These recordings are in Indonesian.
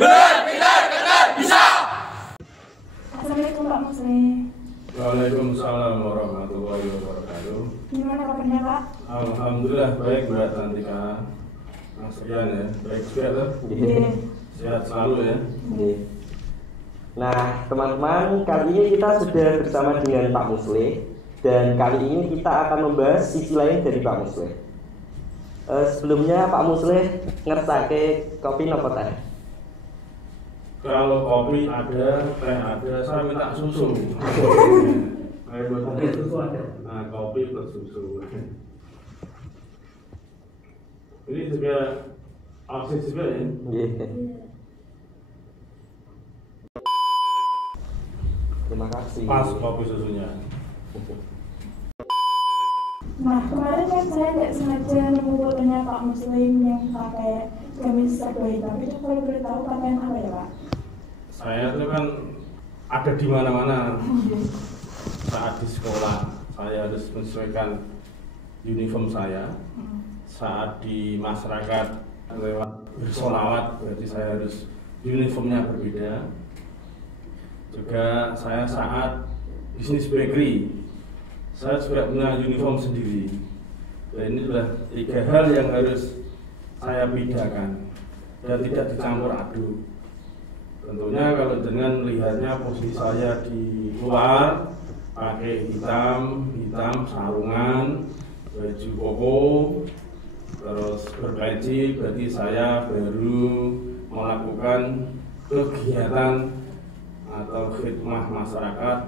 Benar, bisa. Assalamualaikum Pak Muslim. Waalaikumsalam warahmatullahi wabarakatuh. Gimana kabarnya Pak? Alhamdulillah baik Mbak Tantika. Mas Rian ya, baik juga tuh. Sehat selalu ya. Nah teman-teman, kali ini kita sudah bersama dengan Pak Muslim. Dan kali ini kita akan membahas sisi lain dari Pak Muslim. Sebelumnya Pak Muslim ngersake kopi nopo teh? Kalau kopi ada, teh ada, saya minta susu. Kopi susu ada. Nah, kopi plus susu. Ini juga akses juga ya. Terima kasih. Pas kopi susunya. Nah kemarin kan saya nggak sengaja nemu fotonya Pak Muslim yang pakai gamis serba hitam. Itu kalau boleh tahu pakaian apa ya Pak? Saya itu kan ada di mana-mana. Saat di sekolah saya harus menyesuaikan uniform saya. Saat di masyarakat lewat bersolawat berarti saya harus uniformnya berbeda. Juga saya saat bisnis bakery, saya juga punya uniform sendiri. Dan ini adalah 3 hal yang harus saya bedakan dan tidak dicampur aduk. Tentunya kalau dengan lihatnya posisi saya di luar pakai hitam sarungan, baju koko, terus berpeci, berarti saya baru melakukan kegiatan atau khidmah masyarakat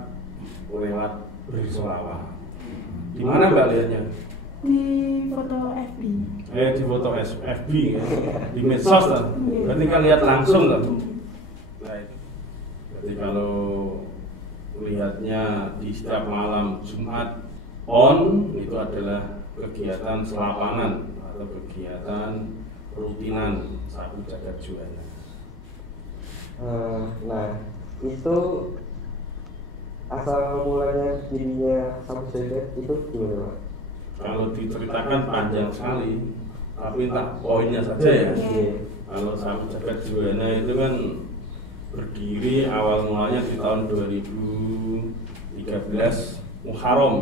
lewat bersolawat. Di mana Mbak lihatnya? Di foto FB. Di foto FB ya. Di medsos lah. Berarti kan lihat langsung lah. Berarti kalau lihatnya di setiap malam Jumat PON itu adalah kegiatan selapanan atau kegiatan rutinan Sabu Jagat Juwana. Nah itu asal mulanya dirinya Sabu Jagat itu gimana Pak? Kalau diceritakan panjang sekali, tapi tak poinnya saja ya. Kalau Sabu Jagat Juwana itu kan berdiri awal mulanya di tahun 2013 Muharram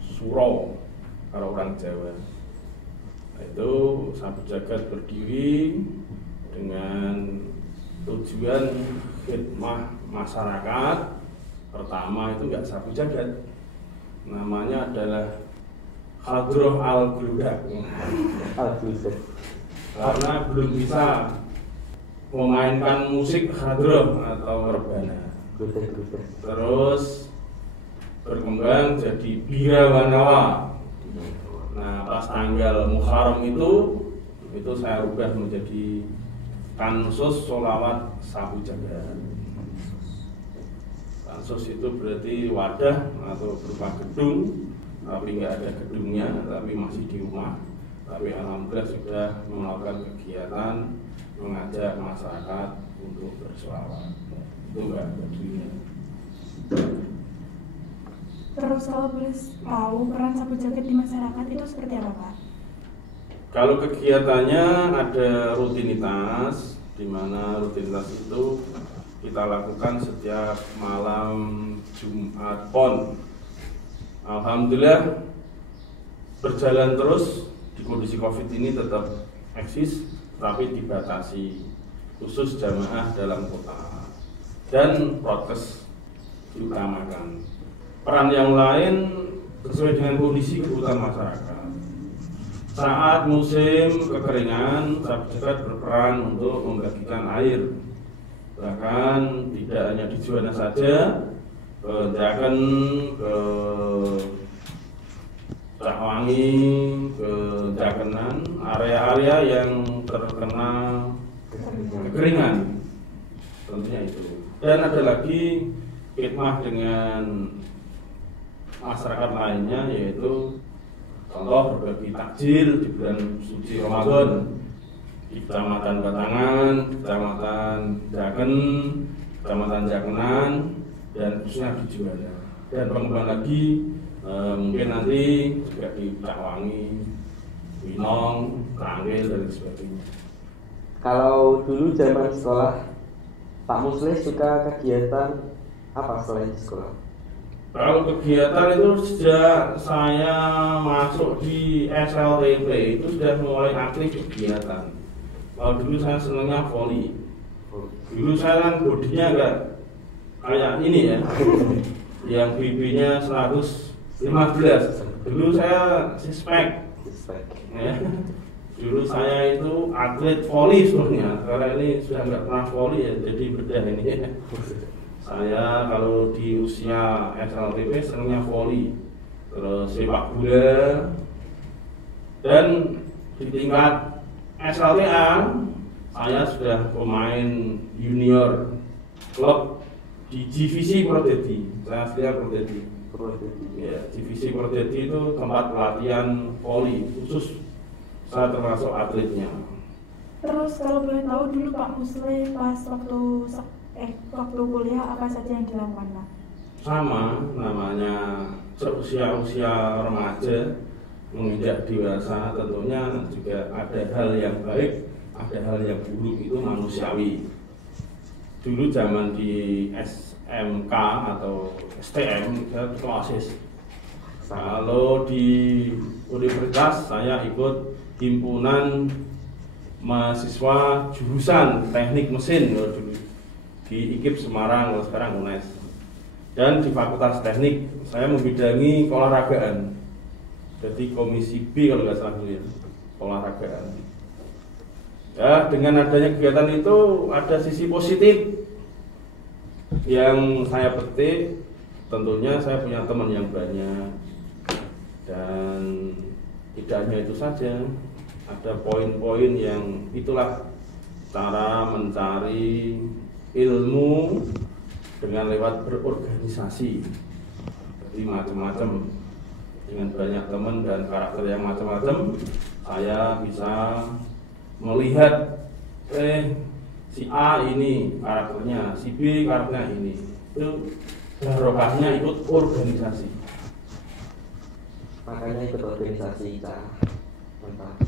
Suro kalau orang Jawa. Nah, itu Sabu Jagat berdiri dengan tujuan khidmah masyarakat. Pertama itu enggak Sabu Jagat, namanya adalah Hadroh Al-Gludak. Karena belum bisa memainkan musik hadroh atau rebana. Terus berkembang jadi bira wanawa. Nah pas tanggal Muharram itu saya rubah menjadi Kansus Sholawat Sabu Jagat. Kansus itu berarti wadah atau berupa gedung, tapi nggak ada gedungnya, tapi masih di rumah. Tapi alhamdulillah sudah melakukan kegiatan mengajak masyarakat untuk bersolawat. Itu enggak bajunya. Terus kalau boleh tahu peran Sabu Jagat di masyarakat itu seperti apa Pak? Kalau kegiatannya ada rutinitas, di mana rutinitas itu kita lakukan setiap malam Jumat PON. Alhamdulillah berjalan terus di kondisi COVID ini tetap eksis, tapi dibatasi khusus jamaah dalam kota dan prokes diutamakan. Peran yang lain sesuai dengan kondisi kebutuhan masyarakat. Saat musim kekeringan, Sabu Jagat berperan untuk membagikan air. Bahkan tidak hanya di Juwana saja, ke Jaken, ke Cakwangi, ke Jakenan, area-area yang terkena kekeringan, tentunya itu. Dan ada lagi khidmah dengan masyarakat lainnya, yaitu contoh berbagi takjil di bulan suci Ramadan di Kecamatan Batangan, Kecamatan Jaken, Kecamatan Jakenan, dan khususnya di Juwana. Dan pengembangan lagi mungkin nanti juga di Cakwangi, Winong, Kerangkil, dan sebagainya. Kalau dulu zaman sekolah, Pak Musleh suka kegiatan apa selain di sekolah? Kalau kegiatan itu sejak saya masuk di SLTP itu sudah mulai aktif kegiatan. Kalau dulu saya senangnya voli. Dulu saya kan bodinya enggak kayak ini ya, yang BB-nya 115. Dulu saya sispek. Ya. Dulu saya itu atlet voli sebenarnya. Karena ini sudah nggak pernah voli ya, jadi bedah ini. Saya kalau di usia SLTP senangnya voli, terus sepak bola, dan di tingkat SLTA saya sudah pemain junior klub di divisi Prodedi. Saya aslinya Prodedi. Ya, divisi Prodedi itu tempat pelatihan voli khusus. Saya termasuk atletnya. Terus kalau boleh tahu dulu Pak Musleh pas waktu kuliah apa saja yang dilakukan Pak? Sama, namanya seusia-usia remaja menginjak dewasa, tentunya juga ada hal yang baik, ada hal yang buruk, itu manusiawi. Dulu zaman di SMK atau STM saya ketua OSIS. Kalau di universitas saya ikut himpunan mahasiswa jurusan teknik mesin dulu di IKIP Semarang, sekarang UNES. Dan di Fakultas Teknik saya membidangi keolahragaan. Jadi komisi B kalau nggak salah ya, olahragaan. Ya, dengan adanya kegiatan itu ada sisi positif yang saya petik. Tentunya saya punya teman yang banyak, dan tidak hanya itu saja, ada poin-poin yang itulah cara mencari ilmu dengan lewat berorganisasi. Jadi macam-macam, dengan banyak teman dan karakter yang macam-macam, saya bisa melihat si A ini karakternya, si B karakternya ini. Itu barokahnya ikut organisasi. Makanya ikut organisasi, mantap.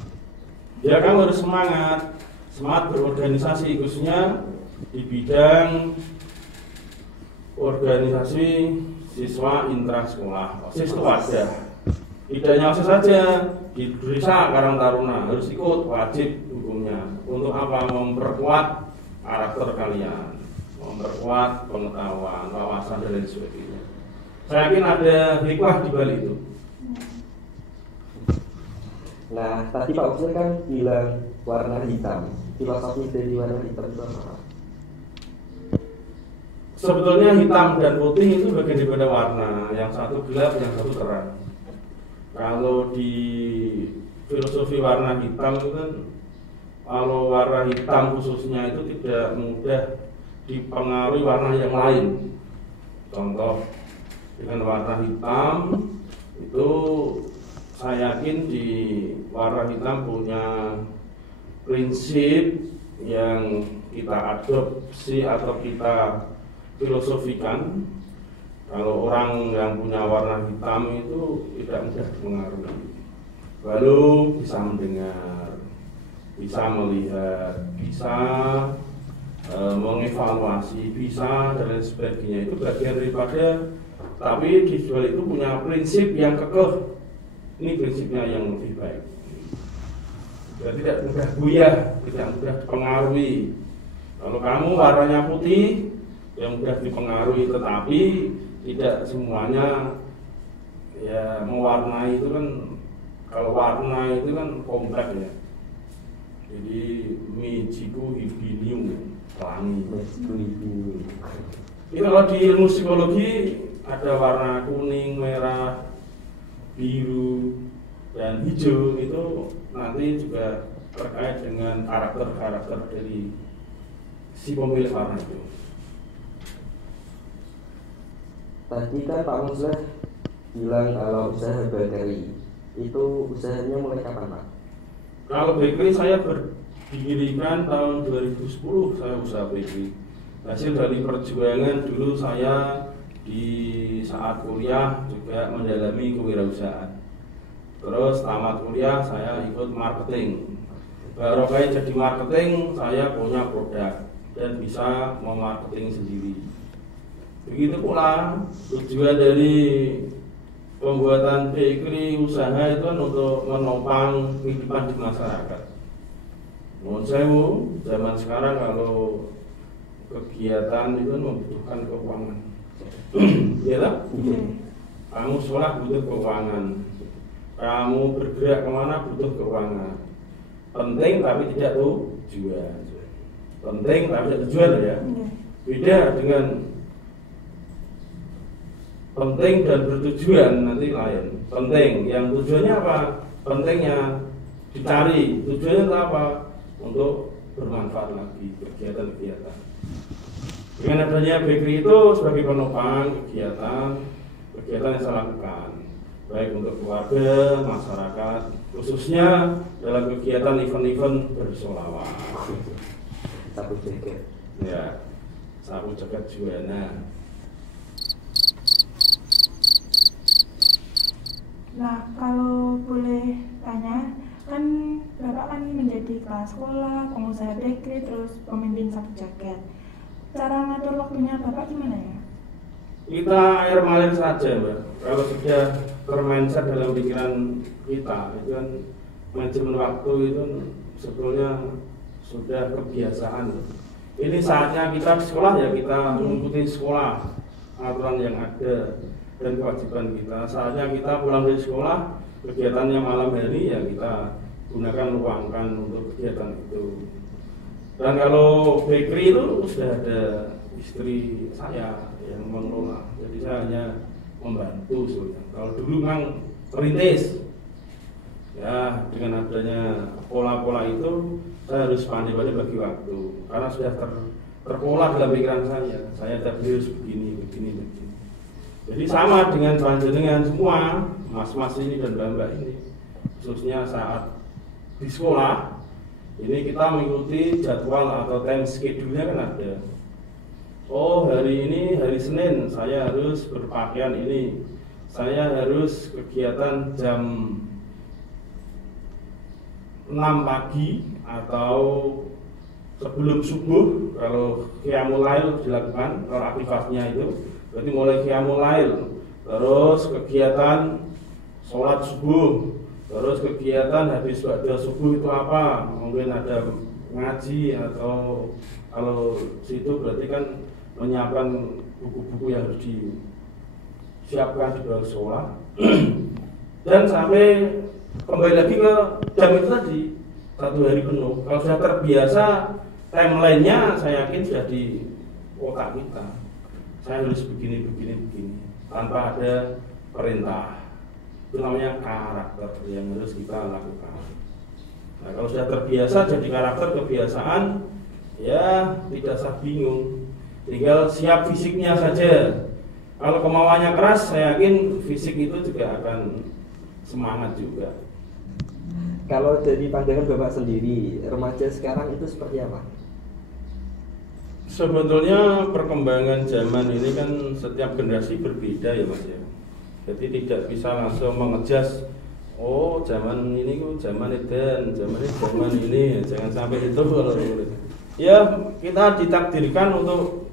Ya, kamu harus semangat berorganisasi, khususnya di bidang organisasi siswa intrasekolah, OSIS itu ada. Tidak hanya OSIS saja, di desa Karang Taruna harus ikut, wajib hukumnya. Untuk apa? Memperkuat karakter kalian, memperkuat pengetahuan, wawasan dan lain sebagainya. Saya yakin ada hikmah di balik itu. Nah, tadi Pak Musleh kan bilang warna hitam. Filosofi dari warna hitam itu apa? Sebetulnya hitam dan putih itu bagian daripada warna, yang satu gelap, yang satu terang. Kalau di filosofi warna hitam itu kan, kalau warna hitam khususnya itu tidak mudah dipengaruhi warna yang lain. Contoh, dengan warna hitam itu saya yakin di warna hitam punya prinsip yang kita adopsi atau kita filosofikan. Kalau orang yang punya warna hitam itu tidak mudah dipengaruhi, lalu bisa mendengar, bisa melihat, bisa mengevaluasi, bisa dan lain sebagainya. Itu bagian daripada, tapi di jual itu punya prinsip yang kekeh. Ini prinsipnya yang lebih baik. Dan tidak mudah goyah, tidak mudah dipengaruhi. Kalau kamu warnanya putih, yang mudah dipengaruhi, tetapi tidak semuanya ya mewarnai itu kan. Kalau warna itu kan kompleks ya. Jadi mijiku hibinium, pelangi. Itu kalau di ilmu psikologi ada warna kuning, merah, biru, dan hijau. Itu nanti juga terkait dengan karakter-karakter dari si pemilik warna itu. Tadi kan Pak Musleh bilang kalau usaha bakery itu usahanya mulai kapan Pak? Kalau bakery saya berdirikan tahun 2010, saya usaha bakery. Hasil dari perjuangan dulu saya di saat kuliah juga mendalami kewirausahaan. Terus tamat kuliah saya ikut marketing. barokah jadi marketing, saya punya produk dan bisa memarketing sendiri. Begitu pula tujuan dari pembuatan bakery usaha itu kan untuk menopang kehidupan di masyarakat. Mohon sewu, zaman sekarang kalau kegiatan itu membutuhkan keuangan. Iya tak? Kamu sekolah butuh keuangan, kamu bergerak kemana butuh keuangan. Penting tapi tidak tujuan. Penting tapi tidak tujuan ya. Beda dengan penting dan bertujuan nanti lain. Penting, yang tujuannya apa? Pentingnya dicari. Tujuannya apa? Untuk bermanfaat lagi kegiatan-kegiatan. Dengan adanya bakery itu sebagai penopang kegiatan yang saya lakukan, baik untuk keluarga, masyarakat, khususnya dalam kegiatan event-event bersholawat. Sapu jagat. Ya, sapu jagat juana. Nah, kalau boleh tanya, kan Bapak kan menjadi kepala sekolah, pengusaha bakery, terus pemimpin sapu jagat. Cara ngatur waktunya Bapak gimana ya? Kita air mengalir saja, Mbak. Kalau sudah termindset dalam pikiran kita, itu kan manajemen waktu itu sebetulnya sudah kebiasaan. Ini saatnya kita di sekolah ya, kita mengikuti sekolah, aturan yang ada dan kewajiban kita. Saatnya kita pulang dari sekolah, kegiatannya malam hari ya kita gunakan, luangkan untuk kegiatan itu. Dan kalau bakery itu sudah ada istri saya yang mengelola, jadi saya hanya membantu sebenarnya. Kalau dulu memang perintis, ya dengan adanya pola-pola itu saya harus pandai-pandai bagi waktu, karena sudah terpola dalam pikiran saya harus begini. Jadi sama dengan panjenengan semua, mas-mas ini dan mbak-mbak ini, khususnya saat di sekolah, ini kita mengikuti jadwal atau time schedule-nya kan ada. Oh, hari ini hari Senin saya harus berpakaian ini, saya harus kegiatan jam 6 pagi atau sebelum subuh. Kalau qiyamul lail dilakukan, kalau aktivitasnya itu berarti mulai qiyamul lail, terus kegiatan sholat subuh, terus kegiatan habis ba'da subuh itu apa, mungkin ada ngaji, atau kalau situ berarti kan menyiapkan buku-buku yang harus disiapkan di bawah sekolah. Dan sampai kembali lagi ke jam itu tadi, 1 hari penuh. Kalau sudah terbiasa, timeline-nya saya yakin sudah di otak kita. Saya harus begini, tanpa ada perintah. Itu namanya karakter yang harus kita lakukan. Nah, kalau sudah terbiasa jadi karakter, kebiasaan, ya tidak usah bingung, tinggal siap fisiknya saja. Kalau kemauannya keras, saya yakin fisik itu juga akan semangat juga. Kalau dari pandangan Bapak sendiri, remaja sekarang itu seperti apa? Sebetulnya perkembangan zaman ini kan setiap generasi berbeda ya Mas ya. Jadi tidak bisa langsung mengejas, oh zaman ini kok zaman edan, zaman ini, jangan sampai itu. Ya kita ditakdirkan untuk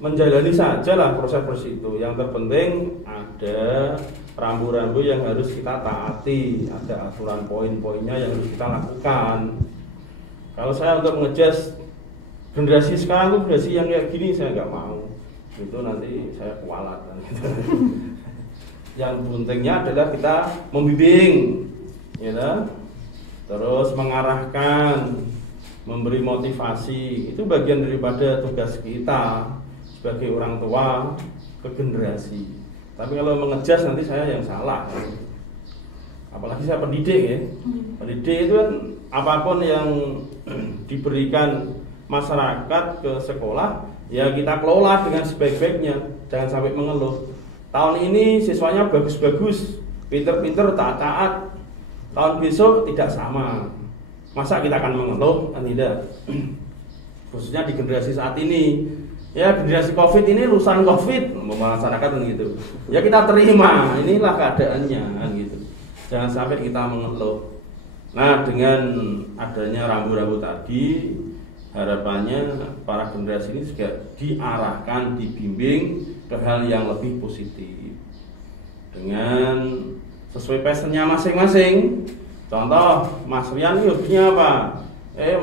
menjalani saja lah proses itu. Yang terpenting ada rambu-rambu yang harus kita taati, ada aturan poin-poinnya yang harus kita lakukan. Kalau saya untuk mengejas generasi sekarang tuh generasi yang kayak gini saya nggak mau, itu nanti saya kualat gitu. Yang pentingnya adalah kita membimbing, ya, terus mengarahkan, memberi motivasi. Itu bagian daripada tugas kita sebagai orang tua ke generasi. Tapi kalau mengejas nanti saya yang salah. Apalagi saya pendidik ya. Pendidik itu kan apapun yang diberikan masyarakat ke sekolah, ya kita kelola dengan sebaik-baiknya, jangan sampai mengeluh. Tahun ini siswanya bagus-bagus, pinter-pinter, taat-taat. Tahun besok tidak sama. Masa kita akan mengeluh? Kan tidak. Khususnya di generasi saat ini. Ya generasi COVID ini lulusan COVID, masyarakat kan gitu. Ya kita terima, inilah keadaannya kan gitu. Jangan sampai kita mengeluh. Nah, dengan adanya rambu-rambu tadi, harapannya para generasi ini juga diarahkan, dibimbing ke hal yang lebih positif dengan sesuai passionnya masing-masing. Contoh, Mas Rian hobinya apa?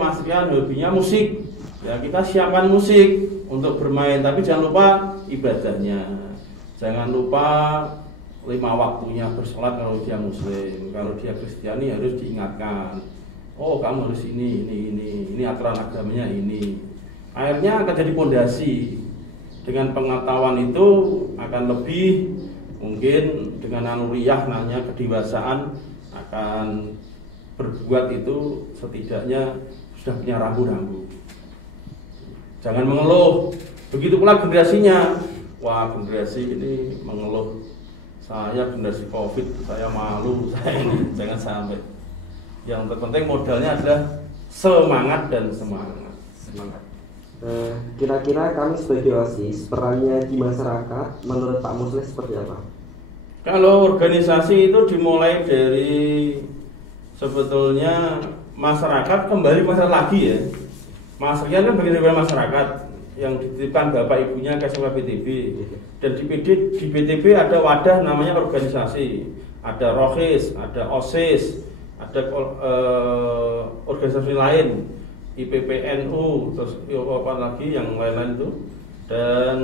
Mas Rian hobinya musik. Ya, kita siapkan musik untuk bermain, tapi jangan lupa ibadahnya. Jangan lupa 5 waktunya bersolat kalau dia muslim. Kalau dia Kristiani harus diingatkan, oh kamu harus ini aturan agamanya ini. Akhirnya akan jadi pondasi. Dengan pengetahuan itu akan lebih mungkin dengan nuriyah namanya kedewasaan akan berbuat itu setidaknya sudah punya rambu-rambu. Jangan mengeluh. Begitu pula generasinya. Wah, generasi ini mengeluh, saya generasi COVID, saya malu, saya ini. Jangan sampai. Yang terpenting modalnya adalah semangat dan semangat. Kira-kira kami sebagai OSIS perannya di masyarakat menurut Pak Musleh seperti apa? Kalau organisasi itu dimulai dari sebetulnya masyarakat kembali masyarakat lagi ya. Mas Rian kan bagian dari masyarakat yang dititipkan bapak ibunya ke SMA BTB, dan di BTB ada wadah namanya organisasi, ada ROHIS, ada OSIS, ada organisasi lain, IPPNU, terus apa lagi yang lain-lain itu, dan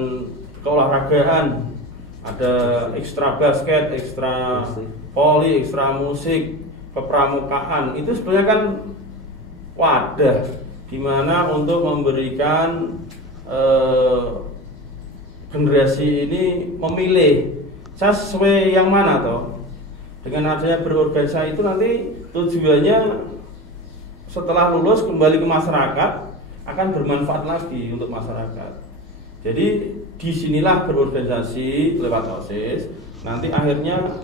keolahragaan, ada ekstra basket, ekstra voli, ekstra musik, kepramukaan. Itu sebenarnya kan wadah dimana untuk memberikan generasi ini memilih saya sesuai yang mana toh. Dengan adanya berorganisasi itu nanti tujuannya setelah lulus kembali ke masyarakat akan bermanfaat lagi untuk masyarakat. Jadi disinilah berorganisasi lewat OSIS nanti akhirnya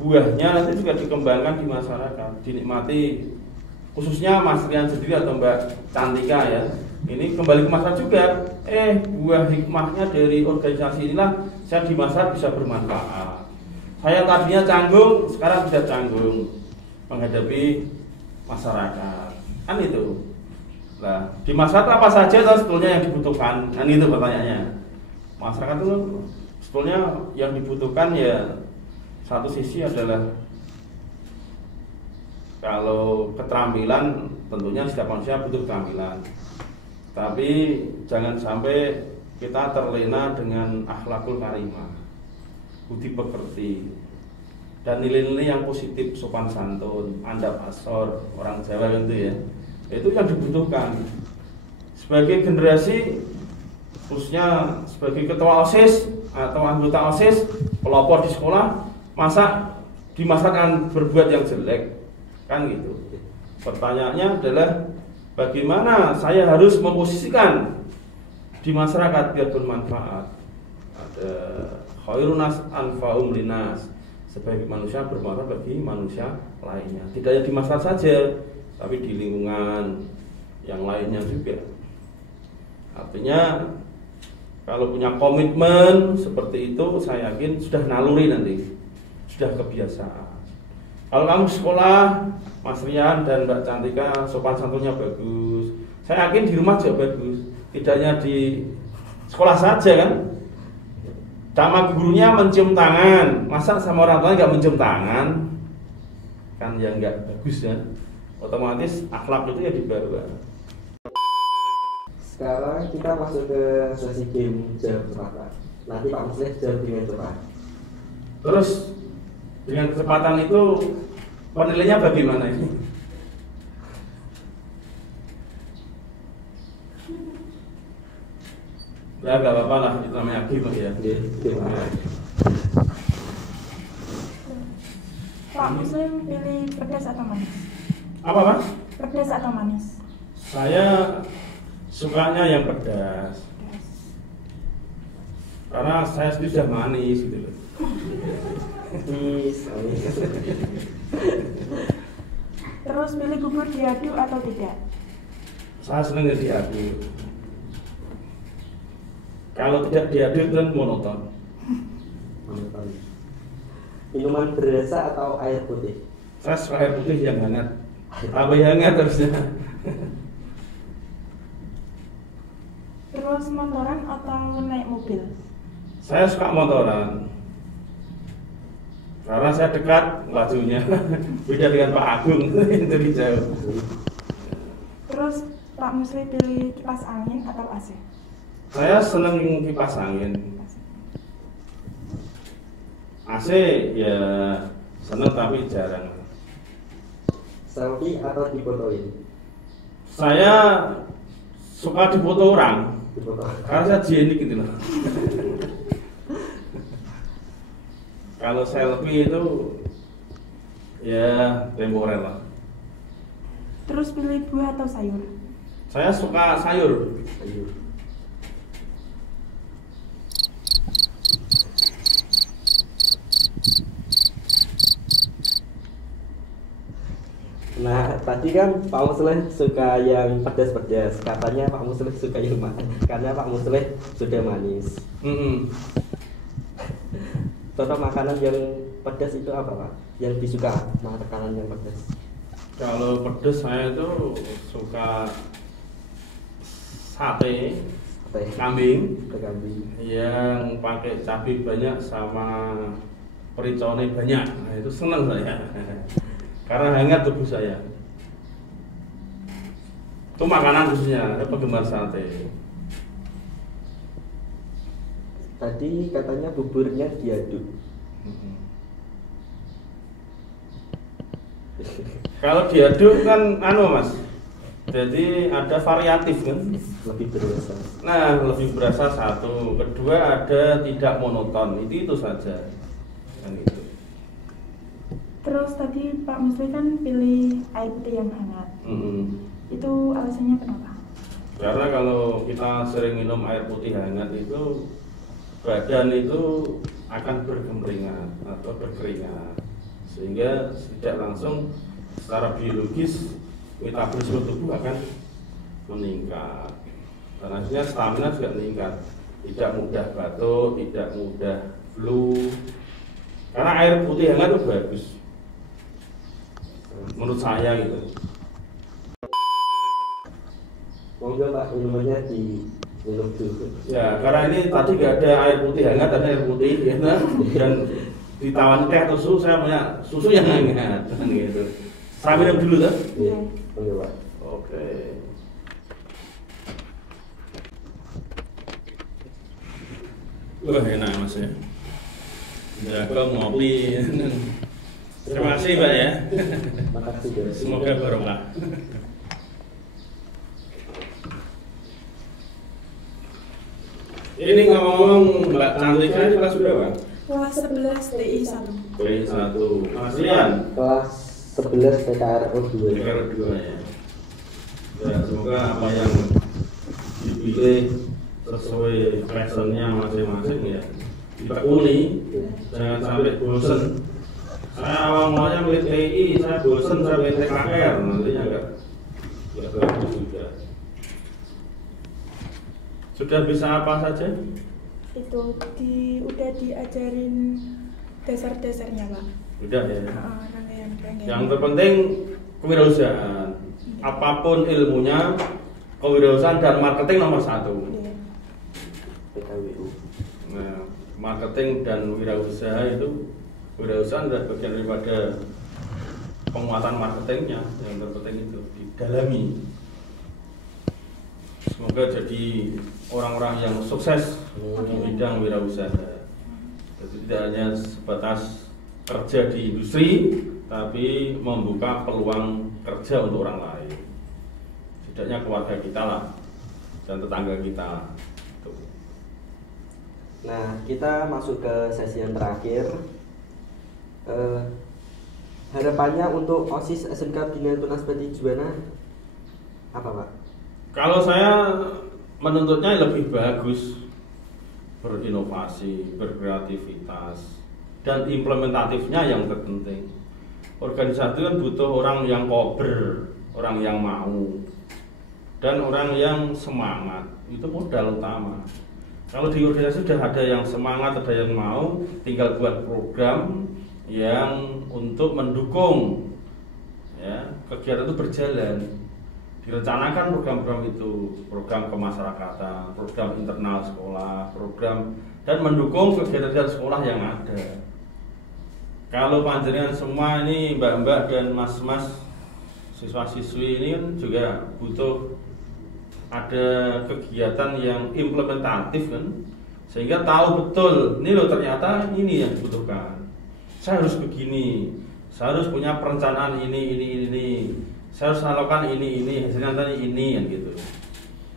buahnya nanti juga dikembangkan di masyarakat, dinikmati khususnya Mas Rian sendiri atau Mbak Cantika ya. Ini kembali ke masyarakat juga. Buah hikmahnya dari organisasi inilah saya di masyarakat bisa bermanfaat. Saya tadinya canggung, sekarang bisa canggung menghadapi masyarakat. Kan itu. Nah, di masyarakat apa saja sebetulnya yang dibutuhkan? Kan itu pertanyaannya. Masyarakat itu sebetulnya yang dibutuhkan ya satu sisi adalah kalau keterampilan tentunya setiap manusia butuh keterampilan. Tapi jangan sampai kita terlena dengan akhlakul karimah, budi pekerti, dan nilai-nilai yang positif, sopan santun, andap asor, orang Jawa itu ya. Itu yang dibutuhkan. Sebagai generasi, khususnya sebagai ketua OSIS atau anggota OSIS, pelopor di sekolah, masa di masyarakat berbuat yang jelek, kan gitu. Pertanyaannya adalah bagaimana saya harus memposisikan di masyarakat biar bermanfaat. Ada khairun nas anfa'um linas, sebagai manusia bermanfaat bagi manusia lainnya. Tidak hanya di masyarakat saja, tapi di lingkungan yang lainnya juga. Artinya kalau punya komitmen seperti itu, saya yakin sudah naluri nanti, sudah kebiasaan. Kalau kamu sekolah, Mas Rian dan Mbak Cantika sopan santunnya bagus, saya yakin di rumah juga bagus. Tidak hanya di sekolah saja kan. Sama gurunya mencium tangan, masa sama orang tua nggak mencium tangan? Kan ya nggak bagus ya. Otomatis akhlak itu ya dibawa. Sekarang kita masuk ke sesi game jawab cepat. Nanti Pak Musleh jawab dengan cepat. Terus dengan kecepatan itu penilaiannya bagaimana ini? Ya gak apa-apa lah, itu namanya game ya. Pak Muslim pilih pedas atau manis? Apa Mas? Pedas atau manis? Saya sukanya yang pedas. Karena saya sendiri sudah manis gitu loh. Terus pilih bubur diaduk atau tidak? Saya senang diaduk. Kalau tidak diaduk kan monoton. Minuman berasa atau air putih? Saya suka air putih yang hangat. Tambah hangat harusnya. Terus motoran atau naik mobil? Saya suka motoran. Karena saya dekat lajunya. Beda dengan Pak Agung yang dari jauh. Terus Pak Musli pilih kipas angin atau AC? Saya senang kipas angin. AC ya senang tapi jarang. Selfie atau difotoin? Saya suka difoto orang. Difoto. Karena saya higienik gitu loh. Kalau selfie itu ya temporer lah. Terus pilih buah atau sayur? Saya suka sayur. Sayur. Nah, tadi kan Pak Musleh suka yang pedas-pedas. Katanya Pak Musleh suka yang manis. Karena Pak Musleh sudah manis. Contoh makanan yang pedas itu apa, Pak? Yang disuka makanan yang pedas? Kalau pedas saya itu suka sate kambing yang pakai cabai banyak sama pericone banyak. Nah, itu senang saya. Karena hangat tubuh saya. Itu makanan khususnya, saya penggemar sate. Tadi katanya buburnya diaduk. Kalau diaduk kan Mas. Jadi ada variatif kan? Lebih berasa. Nah, lebih berasa satu. Kedua ada tidak monoton. Itu saja. Kan itu. Terus tadi Pak Musli kan pilih air putih yang hangat. Itu alasannya kenapa? Karena kalau kita sering minum air putih hangat itu badan itu akan berkemeringat atau berkeringat, sehingga tidak langsung secara biologis metabolisme tubuh akan meningkat dan akhirnya stamina juga meningkat, tidak mudah batuk, tidak mudah flu, karena air putih hangat itu bagus menurut saya gitu. Monggo Pak, minumannya di minum dulu. Ya, karena ini tadi gak ada air putih hangat, ada air putih ya, dan ditawan teh atau susu, saya punya susu yang hangat gitu. Saya minum dulu tuh. Iya, monggo Pak. Oke. Wah, enak Mas ya. Jaga ngopi. Terima kasih Pak ya. Makasih guys. Semoga barokah. Ini ngomong Mbak Cantika ini kelas berapa? Kelas 11 TI 1. TI 1. Aslian? Kelas 11 PKRO 2. PKRO 2 ya. Ya, semoga apa yang dipilih sesuai passionnya masing-masing ya ditekuni, jangan sampai bosen. Saya awal mulanya milih TI, saya bosen, saya milih TKR, nantinya enggak bagus juga. Sudah bisa apa saja? Itu udah diajarin dasar-dasarnya Pak. Udah ya. Rangkaian. Yang terpenting kewirausahaan. Apapun ilmunya, kewirausahaan dan marketing nomor 1. Iya. PKWU. Nah, marketing dan wirausaha itu, wirausaha adalah bagian daripada penguatan marketingnya. Yang terpenting itu didalami. Semoga jadi orang-orang yang sukses di bidang wirausaha. Jadi tidak hanya sebatas kerja di industri, tapi membuka peluang kerja untuk orang lain. Setidaknya keluarga kita lah dan tetangga kita. Nah, kita masuk ke sesi yang terakhir. Harapannya untuk OSIS SMK Bina Tunas Badi Juwana apa Pak? Kalau saya menuntutnya lebih bagus, berinovasi, berkreativitas, dan implementatifnya yang terpenting. Organisasi kan butuh orang yang kober, orang yang mau, dan orang yang semangat. Itu modal utama. Kalau di organisasi sudah ada yang semangat, ada yang mau, tinggal buat program yang untuk mendukung ya, kegiatan itu berjalan, direncanakan program-program itu, program kemasyarakatan, program internal sekolah, program dan mendukung kegiatan sekolah yang ada. Kalau panjenengan semua ini mbak-mbak dan mas-mas siswa-siswi ini kan juga butuh ada kegiatan yang implementatif kan, sehingga tahu betul ini loh ternyata ini yang dibutuhkan. Saya harus begini, saya harus punya perencanaan ini, saya harus lakukan ini, hasilnya nanti ini yang gitu.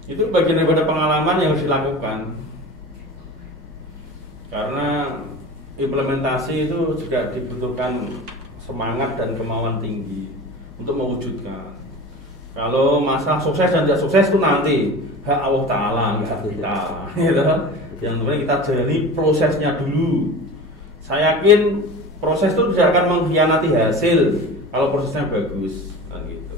Itu bagian daripada pengalaman yang harus dilakukan. Karena implementasi itu juga dibutuhkan semangat dan kemauan tinggi untuk mewujudkan. Kalau masalah sukses dan tidak sukses itu nanti hak Allah Ta'ala, hak kita, gitu. Yang penting kita jalani prosesnya dulu. Saya yakin proses itu tidak akan mengkhianati hasil kalau prosesnya bagus, kan gitu.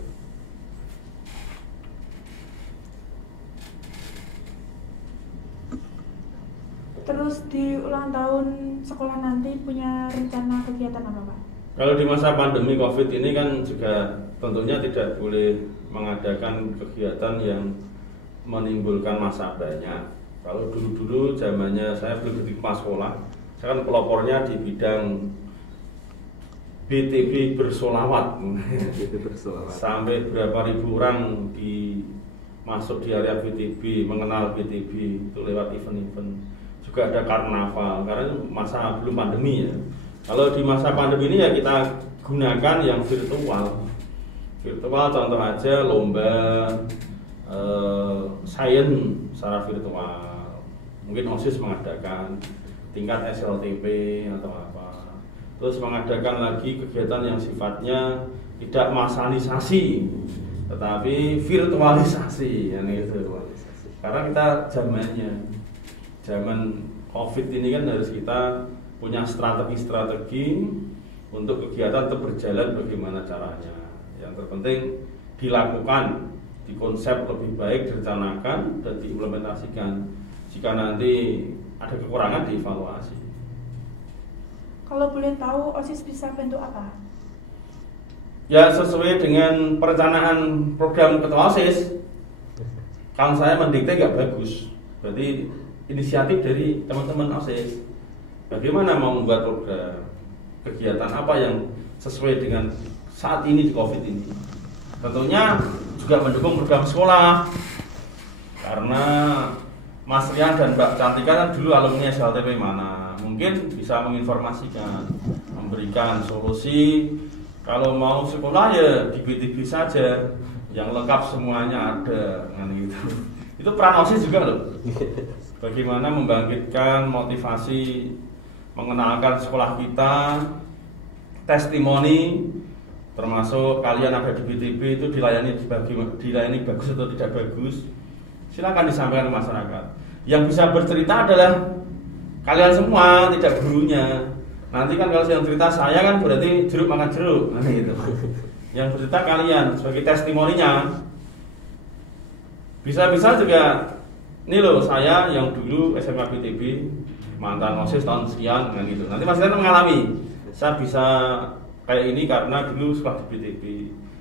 Terus di ulang tahun sekolah nanti punya rencana kegiatan apa Pak? Kalau di masa pandemi COVID ini kan juga tentunya tidak boleh mengadakan kegiatan yang menimbulkan massa banyak. Kalau dulu-dulu zamannya saya belum di kepala sekolah, saya kan pelopornya di bidang BTB bersolawat. Sampai berapa ribu orang masuk di area BTB, mengenal BTB itu lewat event-event. Juga ada karnaval karena masa belum pandemi ya. Kalau di masa pandemi ini ya kita gunakan yang virtual. Virtual contoh aja lomba sains secara virtual. Mungkin OSIS mengadakan tingkat SLTP atau apa. Terus mengadakan lagi kegiatan yang sifatnya tidak massalisasi, tetapi virtualisasi, yang itu. Karena kita zaman COVID ini kan harus kita punya strategi-strategi untuk kegiatan tetap berjalan bagaimana caranya. Yang terpenting dilakukan, dikonsep lebih baik, direncanakan dan diimplementasikan. Jika nanti ada kekurangan dievaluasi. Kalau boleh tahu OSIS bisa bentuk apa? Ya sesuai dengan perencanaan program ketua OSIS. Kalau saya mendikte nggak bagus, berarti inisiatif dari teman-teman OSIS. Bagaimana mau membuat program kegiatan apa yang sesuai dengan saat ini di COVID ini. Tentunya juga mendukung program sekolah. Karena Mas Rian dan Mbak Cantika kan dulu alumni SLTP mana, mungkin bisa menginformasikan, memberikan solusi. Kalau mau sekolah ya di BTB saja, yang lengkap semuanya ada, kan gitu. Itu peran OSIS juga loh. Bagaimana membangkitkan motivasi, mengenalkan sekolah kita, testimoni, termasuk kalian ada di BTB itu dilayani bagus atau tidak bagus. Silakan disampaikan ke masyarakat. Yang bisa bercerita adalah kalian semua, tidak gurunya. Nanti kan kalau yang cerita saya kan berarti jeruk makan jeruk, gitu. Yang bercerita kalian sebagai testimoninya. Bisa-bisa juga, ini loh saya yang dulu SMA BTB, mantan OSIS tahun sekian, kan gitu. Nanti Mas Rian mengalami, saya bisa kayak ini karena dulu sekolah di BTB,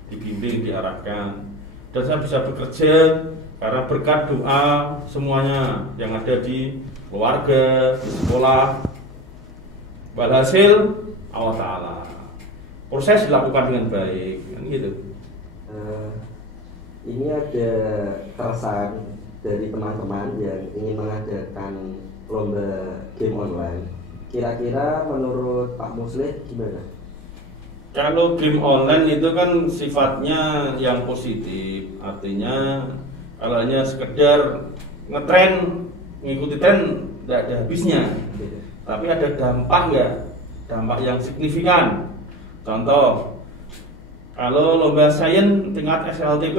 dibimbing, diarahkan, dan saya bisa bekerja karena berkat doa semuanya yang ada di keluarga, di sekolah. Walhasil Allah Ta'ala, proses dilakukan dengan baik, kan gitu. Ini ada keresahan dari teman-teman yang ingin mengadakan lomba game online. Kira-kira menurut Pak Musleh gimana? Kalau game online itu kan sifatnya yang positif, artinya kalau hanya sekedar ngetren, ngikuti tren, tidak ada habisnya. Tapi ada dampak nggak? Dampak yang signifikan. Contoh, kalau lomba sains tingkat SLTP,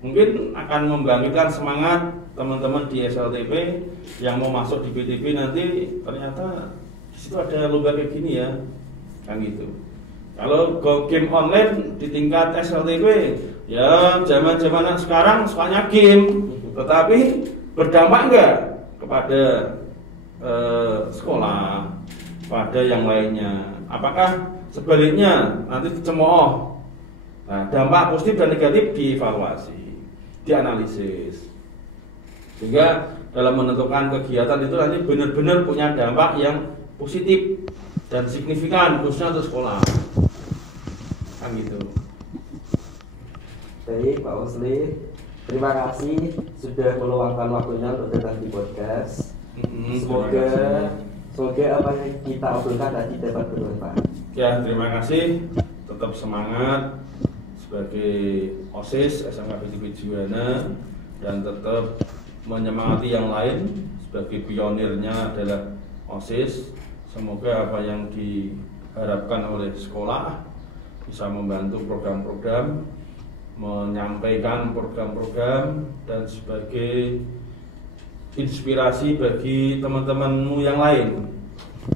mungkin akan membangkitkan semangat teman-teman di SLTP yang mau masuk di BTB nanti, ternyata di situ ada lomba kayak gini ya, kan gitu. Kalau game online di tingkat SLTP, ya zaman-zaman sekarang sukanya game, tetapi berdampak nggak kepada sekolah, pada yang lainnya? Apakah sebaliknya nanti cemooh Nah, dampak positif dan negatif dievaluasi, dianalisis. Sehingga dalam menentukan kegiatan itu nanti benar-benar punya dampak yang positif dan signifikan khususnya untuk sekolah. Kan gitu. Baik, Pak Musli, terima kasih sudah meluangkan waktunya untuk datang di podcast. Semoga apa yang kita obrolkan tadi dapat bermanfaat. Ya, terima kasih. Tetap semangat sebagai OSIS SMK Fitri Juwana dan tetap menyemangati yang lain sebagai pionirnya adalah OSIS. Semoga apa yang diharapkan oleh sekolah bisa membantu program-program, menyampaikan program-program dan sebagai inspirasi bagi teman-temanmu yang lain.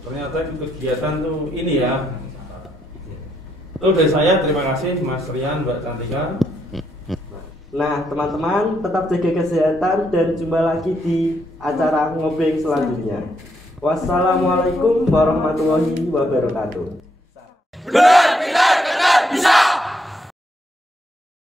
Ternyata kegiatan tuh ini ya. Itu dari saya, terima kasih Mas Rian, Mbak Cantika. Nah, teman-teman tetap jaga kesehatan dan jumpa lagi di acara ngobeng selanjutnya. Wassalamualaikum warahmatullahi wabarakatuh. Benar.